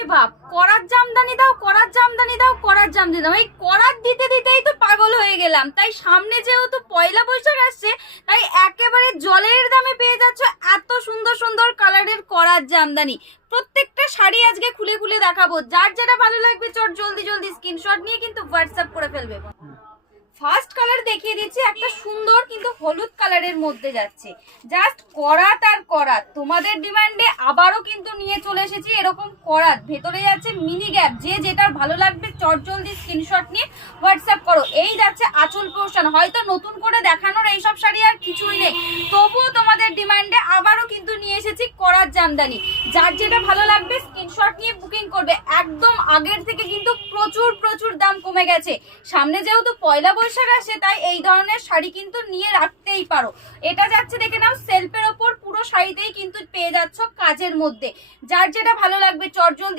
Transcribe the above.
একদমই ভাব, করার জামদানি দাও, করার জামদানি দাও, করার জামদানি দাও, এই করার দিতে দিতেই তো পাগল হয়ে গেলাম। তাই সামনে যেহেতু পয়লা বৈশাখ আসছে, তাই একেবারে জলের দামে পেয়ে যাচ্ছ এত সুন্দর সুন্দর কালারের করার জামদানি। প্রত্যেকটা শাড়ি আজকে খুলে খুলে দেখাবো, যার যেটা ভালো লাগবে চট জলদি জলদি স্ক্রিনশট নিয়ে কিন্তু হোয়াটসঅ্যাপ করে ফেলবে। ফার্স্ট কালার দেখিয়ে দিচ্ছি, একটা সুন্দর কিন্তু হলুদ কালারের মধ্যে যাচ্ছে, জাস্ট করাত আর করাত। তোমাদের ডিমান্ডে আবারও কিন্তু নিয়ে চলে এসেছি এরকম করাত, ভেতরে যাচ্ছে মিনি গ্যাপ। যে যেটার ভালো লাগবে চটজলদি স্ক্রিনশট নিয়ে হোয়াটসঅ্যাপ করো। এই যাচ্ছে আঁচল পোর্শন, হয়তো নতুন করে দেখানোর এইসব শাড়ি আর কিছুই নেই, তবুও তোমাদের ডিমান্ডে আবারও কিন্তু নিয়ে এসেছি করাত জামদানি। যার যেটা ভালো লাগবে স্ক্রিনশট নিয়ে বুকিং করবে। একদম আগের থেকে কিন্তু প্রচুর প্রচুর দাম কমে গেছে। সামনে যেহেতু পয়লা বৈশাখ আসে, তাই এই ধরনের শাড়ি কিন্তু নিয়ে রাখতেই পারো। এটা যাচ্ছে দেখে নাও সেলফের ওপর, পুরো শাড়িতেই কিন্তু পেয়ে যাচ্ছ কাজের মধ্যে। যার যেটা ভালো লাগবে চটজলদি